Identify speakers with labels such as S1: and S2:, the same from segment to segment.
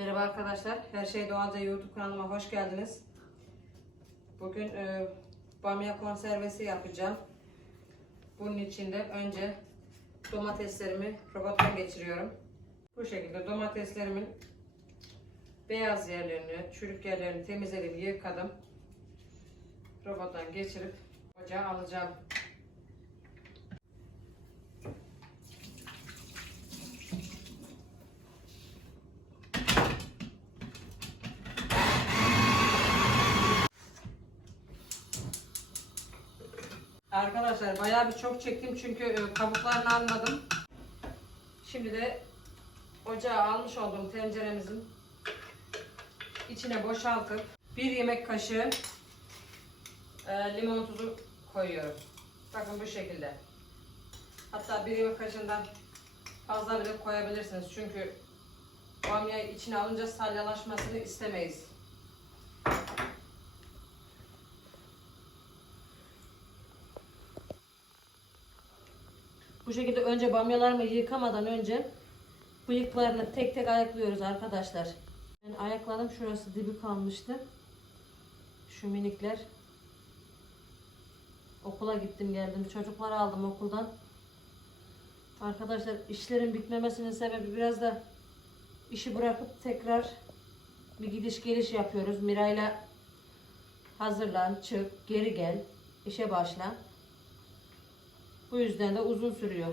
S1: Merhaba arkadaşlar. Her şey doğalca YouTube kanalıma hoş geldiniz. Bugün e, bamya konservesi yapacağım. Bunun için de önce domateslerimi robottan geçiriyorum. Bu şekilde domateslerimin beyaz yerlerini, çürük yerlerini temizledim, yıkadım. Robottan geçirip ocağa alacağım. Arkadaşlar bayağı bir çok çektim çünkü e, kabuklarını almadım. Şimdi de ocağa almış olduğum tenceremizin içine boşaltıp bir yemek kaşığı e, limon tuzu koyuyorum. Bakın bu şekilde. Hatta bir yemek kaşığından fazla bile koyabilirsiniz. Çünkü bamyayı içine alınca salyalaşmasını istemeyiz. Bu şekilde önce bamyalarımı yıkamadan önce bıyıklarını tek tek ayaklıyoruz arkadaşlar. Ben ayakladım şurası dibi kalmıştı. Şu minikler. Okula gittim geldim. Çocukları aldım okuldan. Arkadaşlar işlerin bitmemesinin sebebi biraz da işi bırakıp tekrar bir gidiş geliş yapıyoruz. Miray'la hazırlan, çık, geri gel, işe başla. Bu yüzden de uzun sürüyor.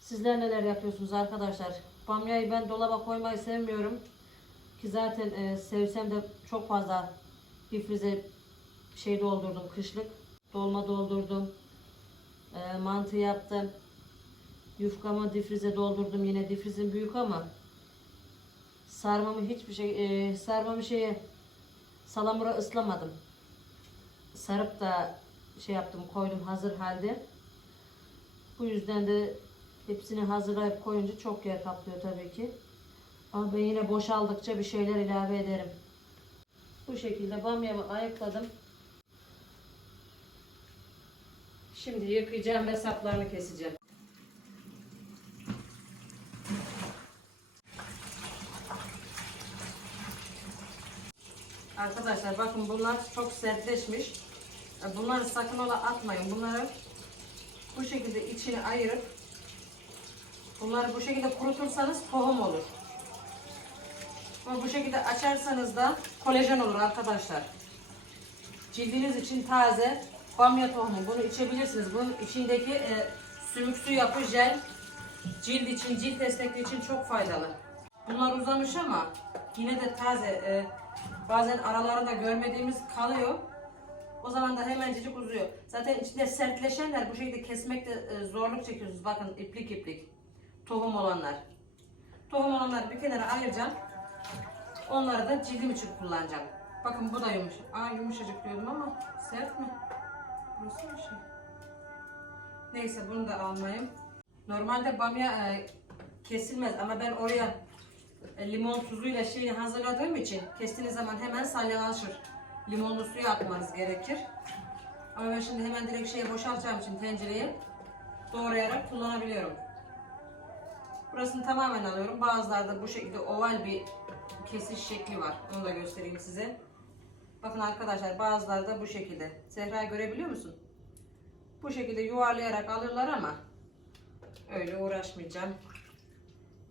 S1: Sizler neler yapıyorsunuz arkadaşlar? Bamyayı ben dolaba koymayı sevmiyorum. Ki zaten e, sevsem de çok fazla difrize şey doldurdum kışlık. Dolma doldurdum. E, mantı yaptım. Yufkamı difrize doldurdum. Yine difrizim büyük ama sarmamı hiçbir şey e, sarmamı şeye salamura ıslamadım. Sarıp da şey yaptım koydum hazır halde. Bu yüzden de hepsini hazırlayıp koyunca çok yer kaplıyor tabii ki. Ama ben yine boşaldıkça bir şeyler ilave ederim. Bu şekilde bamyamı ayıkladım. Şimdi yıkayacağım ve saplarını keseceğim. Arkadaşlar bakın bunlar çok sertleşmiş. Bunları sakın ola atmayın. Bunları bu şekilde içini ayırıp bunları bu şekilde kurutursanız tohum olur. Ama bu şekilde açarsanız da kolajen olur arkadaşlar. Cildiniz için taze bamya tohumu. Bunu içebilirsiniz. Bunun içindeki e, sümüksü yapı jel cilt için, cilt destekli için çok faydalı. Bunlar uzamış ama yine de taze. E, bazen aralarında görmediğimiz kalıyor. O zaman da hemencecik uzuyor. Zaten içinde sertleşenler bu şekilde kesmekte e, zorluk çekiyorsunuz. Bakın iplik iplik. Tohum olanlar. Tohum olanları bir kenara ayıracağım. Onları da cildim için kullanacağım. Bakın bu da yumuşak. Aa yumuşacık diyordum ama sert mi? Burası bir şey. Neyse bunu da almayayım. Normalde bamya e, kesilmez ama ben oraya e, limon tuzuyla şeyini hazırladığım için kestiğiniz zaman hemen salyalaşır. Limonlu suyu atmanız gerekir. Ama ben şimdi hemen direkt şeye boşaltacağım için tencereye doğrayarak kullanabiliyorum. Burasını tamamen alıyorum. Bazılarda bu şekilde oval bir kesiş şekli var. Onu da göstereyim size. Bakın arkadaşlar bazıları da bu şekilde. Zehra görebiliyor musun? Bu şekilde yuvarlayarak alırlar ama öyle uğraşmayacağım.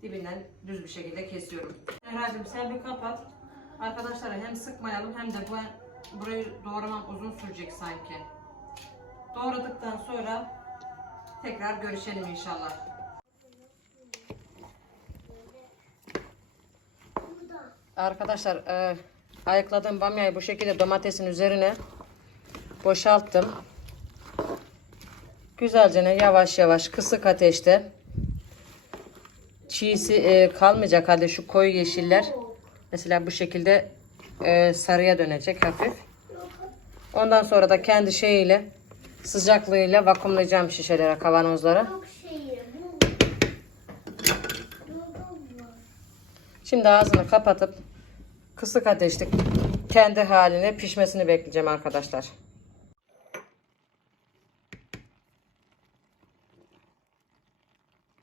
S1: Dibinden düz bir şekilde kesiyorum. Zehra'cığım sen bir kapat. Arkadaşlara hem sıkmayalım hem de bu burayı doğramam uzun sürecek sanki. Doğradıktan sonra tekrar görüşelim inşallah. Arkadaşlar e, ayıkladığım bamyayı bu şekilde domatesin üzerine boşalttım. Güzelce yavaş yavaş kısık ateşte çiğsi e, kalmayacak halde şu koyu yeşiller mesela bu şekilde e, sarıya dönecek hafif. Ondan sonra da kendi şeyiyle sıcaklığıyla vakumlayacağım şişelere kavanozlara. Şimdi ağzını kapatıp kısık ateşte kendi haline pişmesini bekleyeceğim arkadaşlar.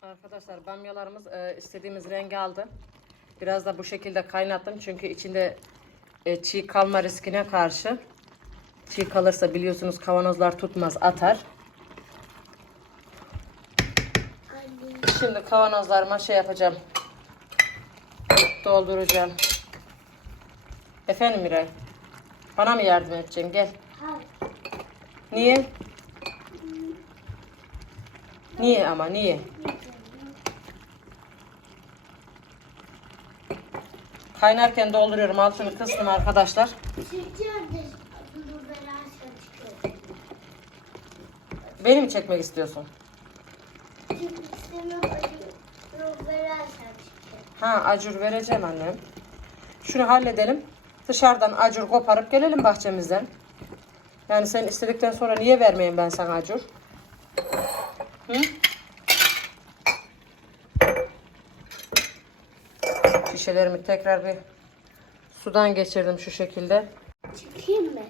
S1: Arkadaşlar bamyalarımız e, istediğimiz rengi aldı. Biraz da bu şekilde kaynattım çünkü içinde e, çiğ kalma riskine karşı. Çiğ kalırsa biliyorsunuz kavanozlar tutmaz atar. Şimdi kavanozlarıma şey yapacağım. Dolduracağım. Efendim Miray? Bana mı yardım edeceksin? Gel. Niye? Niye ama niye? Kaynarken dolduruyorum. Altını kıstım arkadaşlar. Beni mi çekmek istiyorsun? Ha acur vereceğim annem. Şunu halledelim. Dışarıdan acur koparıp gelelim bahçemizden. Yani sen istedikten sonra niye vermeyeyim ben sana acur? Hı? Şişelerimi tekrar bir sudan geçirdim şu şekilde.
S2: Çıkayım mı?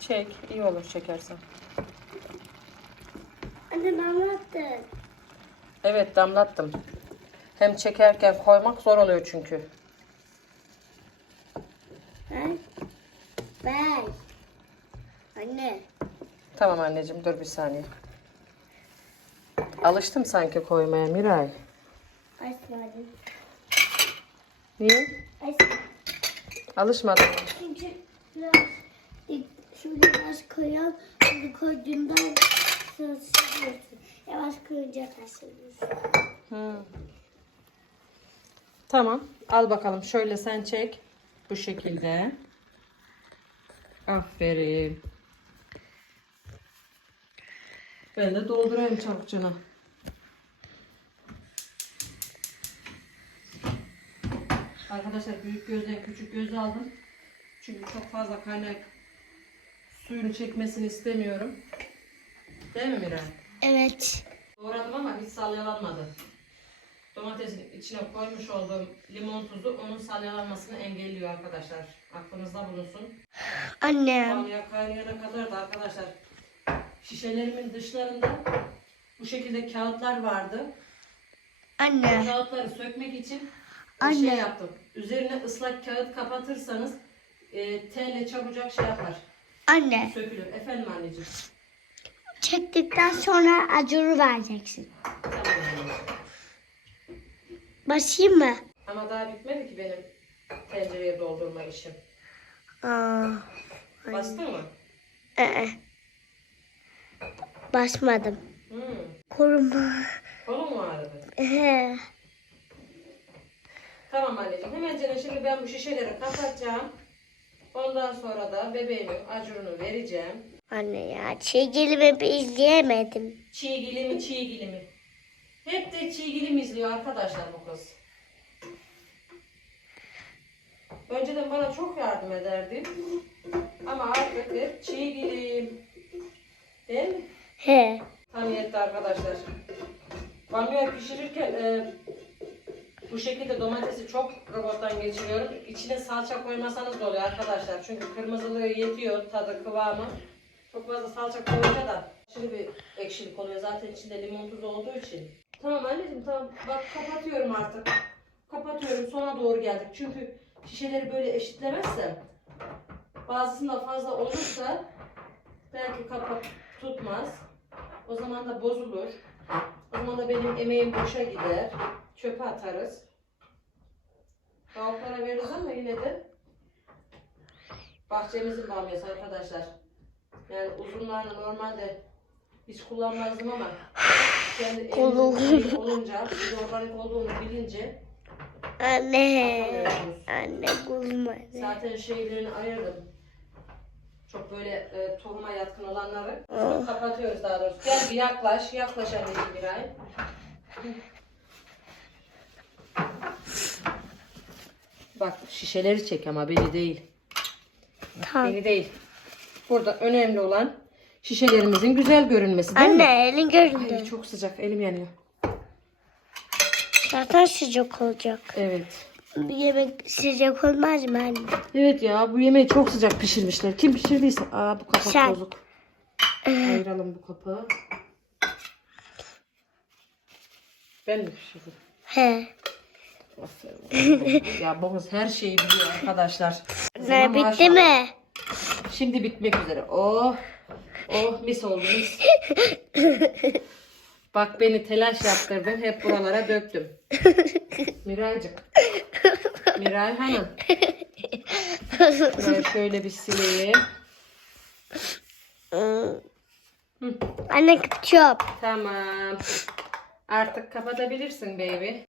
S1: Çek. iyi olur çekersen.
S2: Anne attım.
S1: Evet damlattım. Hem çekerken koymak zor oluyor çünkü.
S2: Ben. Ben. Anne.
S1: Tamam anneciğim dur bir saniye. Alıştım sanki koymaya Miray.
S2: Açmadım.
S1: Niye?
S2: Açmadım.
S1: Alışmadım.
S2: Çünkü biraz şimdi biraz koyalım. Bunu koyduğundan sonra siliyorsun. Yavaş koyunca kaçırıyorsun.
S1: Hı. Tamam. Al bakalım. Şöyle sen çek. Bu şekilde. Aferin. Ben de doldurayım çabukçana. Arkadaşlar büyük gözden küçük göz aldım. Çünkü çok fazla kaynak suyunu çekmesini istemiyorum. Değil mi Miray?
S2: Evet.
S1: Doğradım ama hiç salyalanmadı. Domatesin içine koymuş olduğum limon tuzu onun salyalanmasını engelliyor arkadaşlar. Aklınızda bulunsun.
S2: Anne.
S1: Bamya kaynayana kadar da arkadaşlar şişelerimin dışlarında bu şekilde kağıtlar vardı. O
S2: Anne.
S1: kağıtları sökmek için
S2: Anne.
S1: şey yaptım. Üzerine ıslak kağıt kapatırsanız e, telle çabucak şey yapar.
S2: Anne.
S1: Sökülür. Efendim anneciğim.
S2: Çektikten sonra acuru vereceksin.
S1: Tamam anneciğim.
S2: Basayım mı?
S1: Ama daha bitmedi ki benim tencereye doldurma işim.
S2: Aa.
S1: Bastın mı?
S2: Ee. Basmadım.
S1: Hmm.
S2: Koruma.
S1: Kolun mu ağrıdı?
S2: Ee.
S1: Tamam anneciğim. Hemen canım şimdi ben bu şişeleri kapatacağım. Ondan sonra da bebeğimin acurunu vereceğim.
S2: Anne ya bir izleyemedim.
S1: Çiğgili mi çiğgili mi? Hep de mi izliyor arkadaşlar bu kız. Önceden bana çok yardım ederdi. Ama artık hep çiğgilim. Değil mi?
S2: He.
S1: Tam yetti arkadaşlar. Bamya pişirirken e, bu şekilde domatesi çok robottan geçiriyorum. İçine salça koymasanız da oluyor arkadaşlar. Çünkü kırmızılığı yetiyor tadı kıvamı. Çok fazla salça koyunca da aşırı bir ekşilik oluyor. Zaten içinde limon tuzu olduğu için. Tamam anneciğim tamam. Bak kapatıyorum artık. Kapatıyorum. Sona doğru geldik. Çünkü şişeleri böyle eşitlemezsem bazısında fazla olursa belki kapak tutmaz. O zaman da bozulur. O zaman da benim emeğim boşa gider. Çöpe atarız. Tavuklara veririz ama yine de bahçemizin bamyası arkadaşlar. Yani uzunlarını normalde hiç kullanmazdım ama kendi evimizin olunca, biz organik olduğunu bilince
S2: Anne. Anne bulmadı.
S1: zaten şeylerini ayırdım. Çok böyle e, tohuma yatkın olanları Şunu kapatıyoruz daha doğrusu. Gel bir yaklaş, yaklaş anneciğim bir ay. Bak şişeleri çek ama beni değil.
S2: Tamam.
S1: Beni değil. Burada önemli olan şişelerimizin güzel görünmesi değil mi?
S2: Anne elin göründü.
S1: Ay, çok sıcak, elim yanıyor.
S2: Zaten sıcak olacak.
S1: Evet.
S2: Bir yemek sıcak olmaz mı anne?
S1: Evet ya bu yemeği çok sıcak pişirmişler. Kim pişirdiyse. Aa bu kapak
S2: Sen.
S1: bozuk. Ayıralım bu kapağı. Ben mi pişirdim?
S2: He.
S1: Ya babamız her şeyi biliyor arkadaşlar.
S2: Ne bitti
S1: maşallah.
S2: mi?
S1: Şimdi bitmek üzere. Oh. Oh mis oldu mis. Bak beni telaş yaptırdın. Hep buralara döktüm. Miraycık. Miray Hanım. Burayı şöyle bir sileyim.
S2: Anne çöp.
S1: Tamam. Artık kapatabilirsin baby.